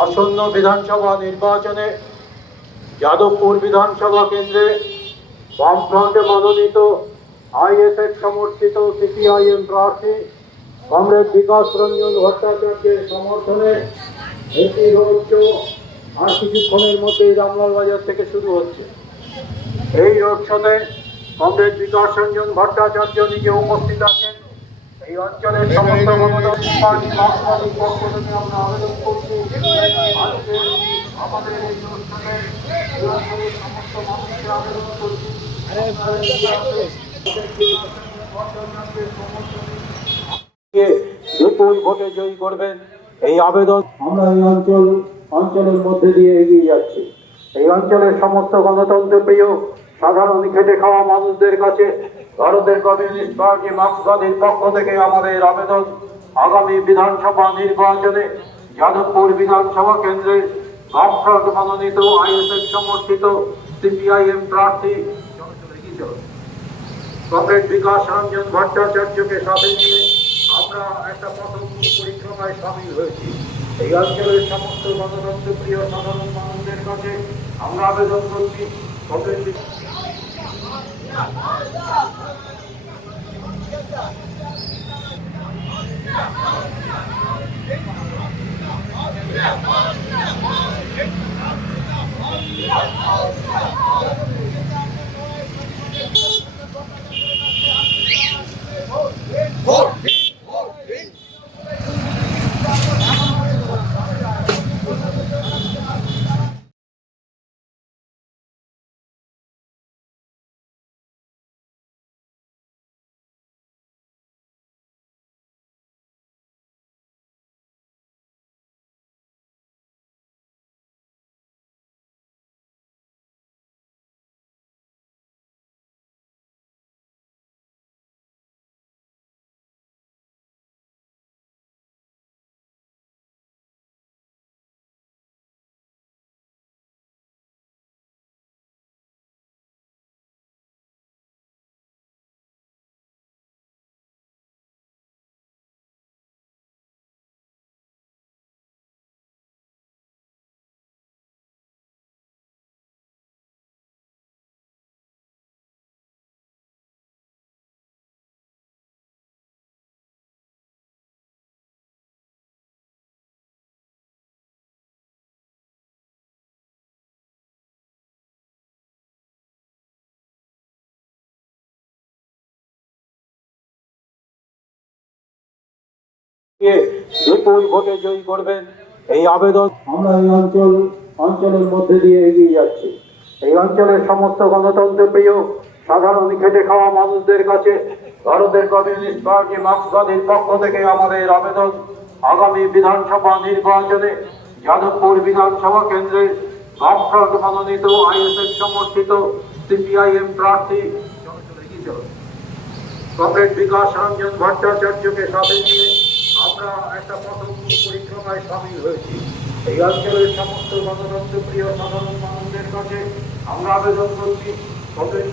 আসন্ন বিধানসভা নির্বাচনে যাদবপুর বিধানসভা কেন্দ্রে বামফ্রন্টে মনোনীত আইএসএফ সমর্থিত সিপিআইএম প্রার্থী কমরেড বিকাশ রঞ্জন ভট্টাচার্যের সমর্থনে একটি রোড শো আর কিছুক্ষণের মধ্যেই রামলাল বাজার থেকে শুরু হচ্ছে। এই রোড শোতে কমরেড বিকাশ রঞ্জন ভট্টাচার্য নিজে উপস্থিত আছেন। এই অঞ্চলের সমস্ত মার্ক্সবাদী পক্ষ থেকে আমরা আবেদন করছি আমাদের এই অনুষ্ঠানে সমস্ত মানুষকে আবেদন করছি বিপুল ভোটে জয়ী করবেন এই আবেদন আমরা এই অঞ্চলের মধ্যে দিয়ে এগিয়ে যাচ্ছি। এই অঞ্চলের সমস্ত গণতন্ত্র প্রিয় সাধারণ খেটে খাওয়া মানুষদের কাছে ভারতের কমিউনিস্ট পার্টি মার্ক্সবাদীর পক্ষ থেকে আমাদের আবেদন, আগামী বিধানসভা নির্বাচনে যাদবপুর বিধানসভা কেন্দ্রে বামফ্রন্ট মনোনীত আইএসএফ সমর্থিত সিপিআইএম প্রার্থী কমরেড বিকাশ রঞ্জন ভট্টাচার্যকে সাথে নিয়ে আমরা একটা প্রথম পরিক্রমায় সামিল হয়েছি। এই অঞ্চলের সমস্ত গণতন্ত্র প্রিয় সাধারণ মানুষদের কাছে আমরা আবেদন করছি কমরেড বিপুল ভোটে জয়ী করবেন এই আবেদন আমরা এই অঞ্চলের মধ্যে দিয়ে এগিয়ে যাচ্ছি। এই অঞ্চলের সমস্ত গণতন্ত্র প্রিয় সাধারণ খেটে খাওয়া মানুষদের কাছে ভারতের কমিউনিস্ট পার্টি মার্ক্সবাদীর পক্ষ থেকে আমাদের আবেদন, আগামী বিধানসভা নির্বাচনে যাদবপুর বিধানসভা কেন্দ্রে বামফ্রন্ট মনোনীত আইএসএফ সমর্থিত সিপিআইএম প্রার্থী কমরেড বিকাশ রঞ্জন ভট্টাচার্যকে সাথে নিয়ে আমরা একটা প্রথম পরিক্রমায় সামিল হয়েছি। এই অঞ্চলের সমস্ত গণতন্ত্র প্রিয় সাধারণ মানুষদের কাছে আমরা আবেদন করছি কমরেড